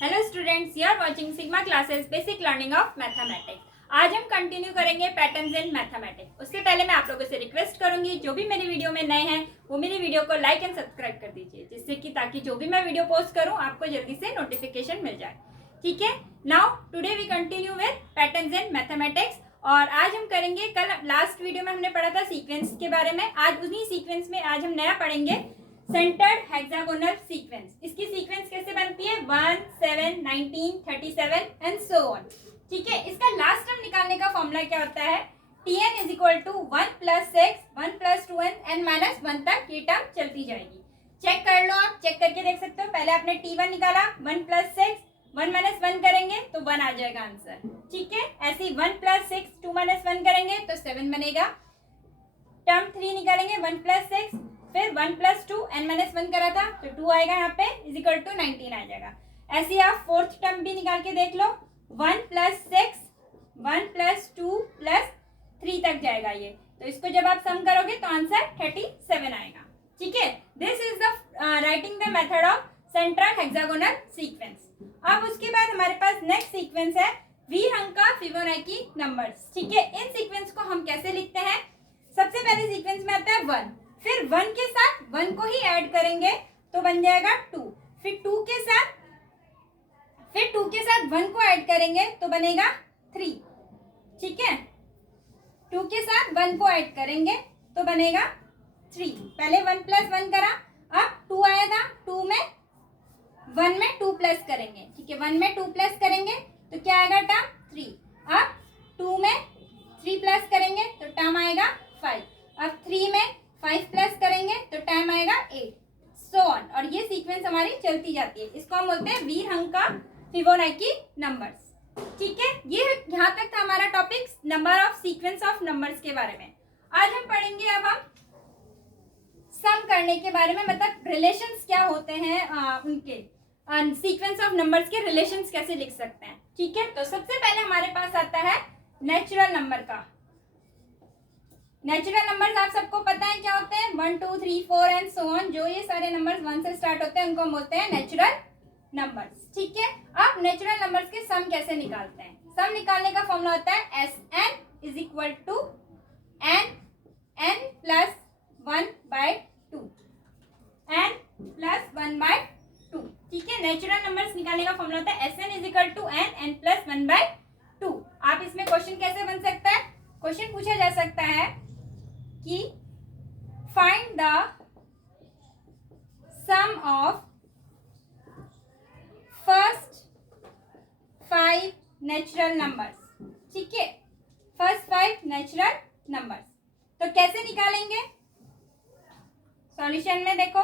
Hello students, you are watching sigma classes basic learning of mathematics. आज हम continue करेंगे patterns in mathematics. उससे पहले मैं आप लोगों से रिक्वेस्ट करूंगी, जो भी मेरी वीडियो में नए हैं वो मेरी वीडियो को लाइक एंड सब्सक्राइब कर दीजिए, जिससे कि ताकि जो भी मैं वीडियो पोस्ट करूं आपको जल्दी से नोटिफिकेशन मिल जाए। ठीक है, now today we continue with patterns in mathematics. और आज हम करेंगे, कल लास्ट वीडियो में हमने पढ़ा था सीक्वेंस के बारे में, आज उन्हीं सीक्वेंस में आज हम नया पढ़ेंगे सेंटर्ड हेक्सागोनल सीक्वेंस। इसकी सीक्वेंस कैसे बनती है? 1, 7, 19, 37 एंड सो ऑन। ठीक है, इसका लास्ट टर्म निकालने का फॉर्मूला क्या होता है? Tn is equal to 1 plus 6, 1 plus 2n, n minus 1 तक ये टर्म चलती जाएगी। चेक कर लो, आप चेक करके देख सकते हो। पहले आपने T1 निकाला, 1 प्लस 6, 1 माइनस 1 करेंगे तो 1 आ जाएगा आंसर। ठीक है, ऐसे ही 1 प्लस 6, 2 माइनस 1 करेंगे तो 7 बनेगा। टर्म 3 निकालेंगे, 1 प्लस 6, फिर 1 प्लस 2, n माइनस 1 करा था तो 2 आएगा यहाँ पे, इज इक्वल टू 19 आ जाएगा। ऐसे ही आप फोर्थ टर्म भी निकाल के देख लो, 1 प्लस 6, 1 प्लस 2 प्लस 3 तक जाएगा ये, तो इसको जब आप सम करोगे तो आंसर 37 आएगा। ठीक है, this is the writing the method of central hexagonal sequence. अब उसके बाद हमारे पास नेक्स्ट सीक्वेंस है द्विअंका फिबोनाची नंबर्स। ठीक है, इन सीक्वेंस को हम कैसे लिखते हैं? सबसे पहले सीक्वेंस में आता है 1, फिर 1 के साथ 1 को ही ऐड करेंगे तो बन जाएगा 2, फिर 2 के साथ 1 को ऐड करेंगे तो बनेगा 3। ठीक है, 2 के साथ 1 को ऐड करेंगे तो बनेगा 3। पहले 1 प्लस 1 करा, अब 2 आया था, 2 में 1 में 2 प्लस करेंगे। ठीक है, 1 में 2 प्लस करेंगे तो क्या आएगा? टर्म 3। अब 2 में 3 प्लस करेंगे तो टर्म आएगा 5। अब 3 में 5 प्लस करेंगे तो टाइम आएगा 8, सो ऑन। और ये सीक्वेंस हमारी चलती जाती है। इसको हम बोलते हैं द्विअंका फिबोनाची नंबर्स। ठीक है, ये यहाँ तक था हमारा topic number of sequence of numbers के बारे में। आज हम पढ़ेंगे अब हम सम करने के बारे में, मतलब रिलेशंस क्या होते हैं उनके, सीक्वेंस ऑफ नंबर्स के रिलेशंस कैसे लिख सकते हैं। ठीक है, तो सबसे पहले हमारे पास आता है नेचुरल नंबर का। नेचुरल नंबर्स आप सबको पता है क्या होते हैं? 1, 2, 3, 4 एंड सो ऑन। जो ये सारे नंबर्स 1 से स्टार्ट होते हैं उनको हम बोलते हैं नेचुरल नंबर्स। ठीक है, अब नेचुरल नंबर्स के सम कैसे निकालते हैं? सम निकालने का फॉर्मूला होता है Sn is equal to n plus 1 by 2, n plus 1 by 2। ठीक है, नेचुरल नंबर्स निकालने का फॉर्मूला होता है Sn is equal to n plus 1 by 2। आप इसमें क्वेश्चन कैसे बन सकता है? क्वेश्चन पूछा जा सकता है कि find the sum of first 5 natural numbers. ठीक है, फर्स्ट 5 नेचुरल नंबर्स तो कैसे निकालेंगे? सॉल्यूशन में देखो,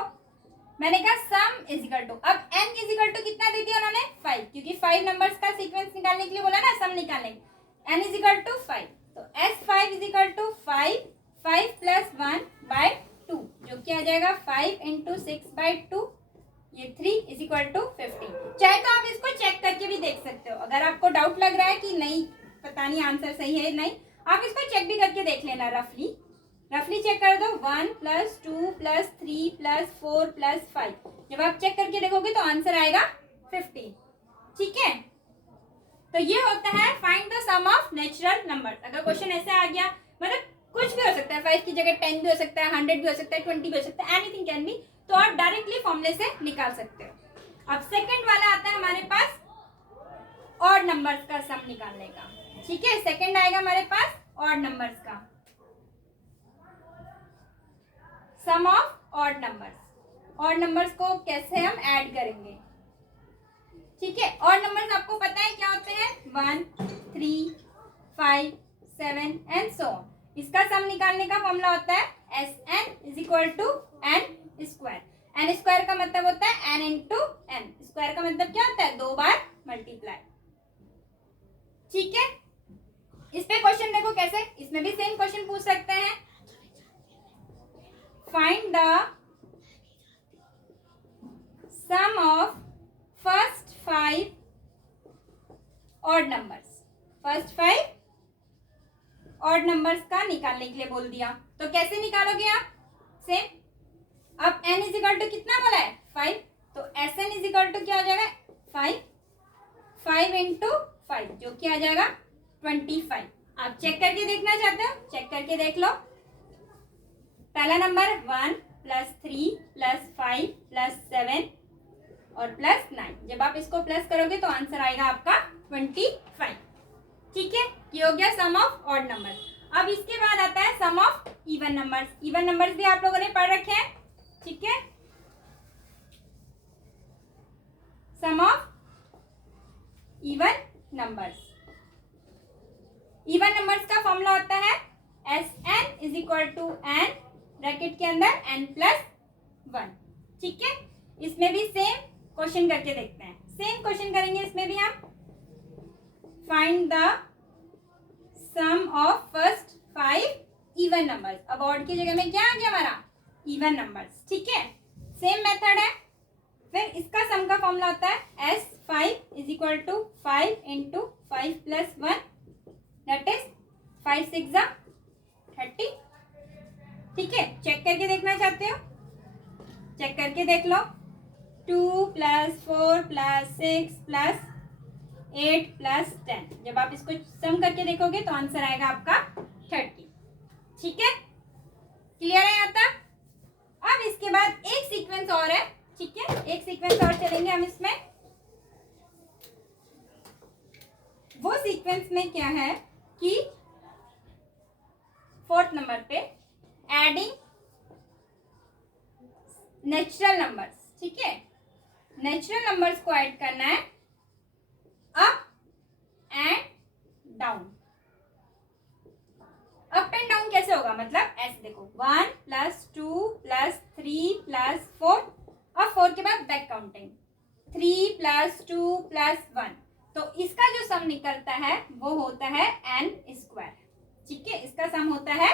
मैंने कहा सम इज इक्वल टू, अब n इज इक्वल टू कितना दे दिया उन्होंने? 5, क्योंकि 5 नंबर्स का सीक्वेंस निकालने के लिए बोला ना, सम निकालने। n इज इक्वल टू 5, तो S5 is equal to 5 plus 1 by 2, जो कि आ जाएगा 5 इंटू 6 बाय 2, ये 3 इज इक्वल टू 15। चाहे तो आप इसको चेक करके भी देख सकते हो। अगर आपको डाउट लग रहा है कि नहीं पता नहीं आंसर सही है नहीं, आप इसको चेक भी करके देख लेना। रफली चेक कर दो, 1 प्लस 2 प्लस 3 प्लस 4 प्लस 5। जब आप चेक करके देखोगे तो आंसर आएगा 15। ठीक है, तो ये होता है find the sum of natural numbers. अगर क्वेश्चन ऐसे आ गया, मतलब कुछ भी हो सकता है, 5 की जगह 10 भी हो सकता है, 100 भी हो सकता है, 20 भी हो सकता है, एनीथिंग कैन बी, तो आप डायरेक्टली फॉर्मूले से निकाल सकते हो। अब सेकंड वाला आता है हमारे पास ऑड नंबर्स का सम निकालने का। ठीक है, सेकंड आएगा हमारे पास ऑड नंबर्स का sum of odd numbers. Odd numbers को कैसे हम ऐड करेंगे? ठीक है, ऑड नंबर्स आपको पता है क्या होते हैं? 1, 3, 5, 7 एंड सो ऑन। इसका सम निकालने का फॉर्मूला होता है Sn is equal to n square. n square का मतलब होता है n इंटू n। स्क्वायर का मतलब क्या होता है? 2 बार मल्टीप्लाई। ठीक है, इस पे क्वेश्चन देखो कैसे, इसमें भी सेम क्वेश्चन पूछ सकते हैं। Find the sum of first 5 odd numbers. First 5 odd numbers का निकालने के लिए बोल दिया, तो कैसे निकालोगे आप? सेम, अब n इज इक्वल टू कितना बोला है? 5, तो Sn इज इक्वल टू क्या हो जाएगा? 5 इंटू 5 जो कि आ जाएगा 25। आप चेक करके देखना चाहते हो, चेक करके देख लो। पहला नंबर 1 प्लस 3 प्लस 5 प्लस 7 और प्लस 9। जब आप इसको प्लस करोगे तो आंसर आएगा आपका 25। ठीक है, ये हो गया सम ऑफ ऑड नंबर। अब इसके बाद आता है sum of even numbers. Even numbers भी आप लोगों ने पढ़ रखे हैं, ठीक है। Sum of even numbers. Even numbers का फॉर्मूला होता है Sn is equal to n bracket के अंदर n प्लस 1। ठीक है, इसमें भी सेम क्वेश्चन करके देखते हैं। सेम क्वेश्चन करेंगे इसमें भी हम। Find the sum of first 5 even numbers. अब ऑड की जगह में क्या आ गया हमारा, इवन नंबर्स। ठीक है, सेम मेथड है। फिर इसका सम का फॉर्मूला होता है S5 is equal to 5 into 5 plus 1 that is 5 6 जा 30। ठीक है, चेक करके देखना चाहते हो, चेक करके देख लो। 2 प्लस 4 प्लस 6 प्लस 8 प्लस 10। जब आप इसको सम करके देखोगे तो आंसर आएगा आपका 30। ठीक है, क्लियर है यहाँ तक। अब इसके बाद एक सीक्वेंस और है, ठीक है, एक सीक्वेंस और चलेंगे हम इसमें। वो सीक्वेंस में क्या है कि 4th नंबर पे एडिंग नेचुरल नंबर्स। ठीक है, नेचुरल नंबर्स को ऐड करना है up and down. Up and down कैसे होगा, मतलब ऐसे देखो 1 प्लस 2 प्लस 3 प्लस 4। अब 4 के बाद बैक काउंटिंग 3 प्लस 2 प्लस 1। तो इसका जो सम निकलता है वो होता है n स्क्वायर। ठीक है, इसका सम होता है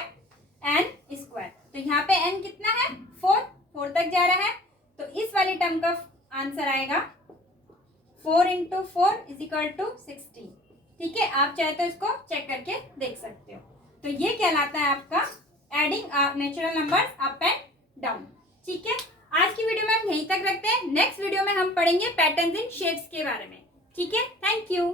n स्क्वायर। तो यहाँ पे n कितना है, 4 तक जा रहा है। तो इस वाली टर्म का आंसर आएगा 4 इंटू 4 इज इक्वल टू 16। ठीक है, आप चाहे तो इसको चेक करके देख सकते हो। तो ये कहलाता है आपका adding natural numbers up and down. ठीक है, आज की वीडियो में हम यहीं तक रखते हैं। नेक्स्ट वीडियो में हम पढ़ेंगे पैटर्न्स इन शेप्स के बारे में। ठीक है, थैंक यू।